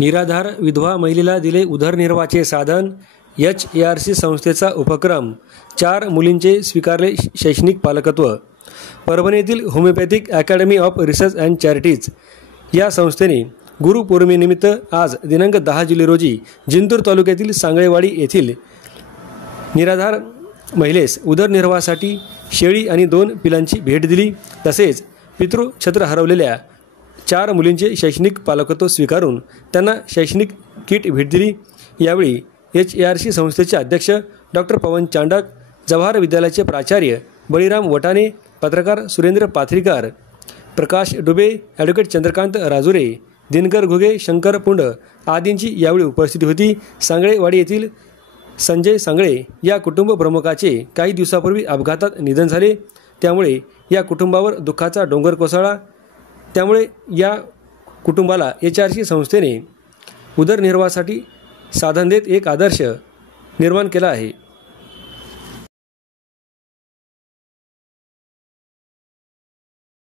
निराधार विधवा महिलेला दिले उदरनिर्वाहाचे साधन. HARC संस्थेचा उपक्रम. 4 मुलींचे स्वीकारले शैक्षणिक पालकत्व. परभणी येथील homeopathic academy of research and charities या संस्थेने गुरुपौर्णिमेनिमित्त आज दिनांक 10 जुलै रोजी जिंतूर तालुक्यातील सांगळेवाडी येथील निराधार महिलेस उदरनिर्वाहासाठी शेळी आणि 2 पिलांची भेट दिली. तसेच पितृछत्र हरवलेल्या 4 मुलींचे शैक्षणिक पालकत्व स्वीकारून त्यांना शैक्षणिक किट भेट दिली. यावेळी HARC संस्थेचे अध्यक्ष डॉक्टर पवन चांडक, जवाहर विद्यालयाचे प्राचार्य बळीराम वटाणे, पत्रकार सुरेंद्र पाथरीकर, प्रकाश डुबे, ॲडव्होकेट चंद्रकांत राजुरे, दिनकर घुगे, शंकर पुंड आदींची यावेळी उपस्थिती होती. सांगळेवाडी येथील संजय सांगळे या कुटुंब प्रमुखाचे काही दिवसापूर्वी अपघातात निधन झाले. त्यामुळे या कुटुंबावर दुःखाचा डोंगर कोसळला. त्यामुळे या कुटुंबाला HARC संस्थेने उदरनिर्वाहासाठी साधन देत एक आदर्श निर्माण केला आहे.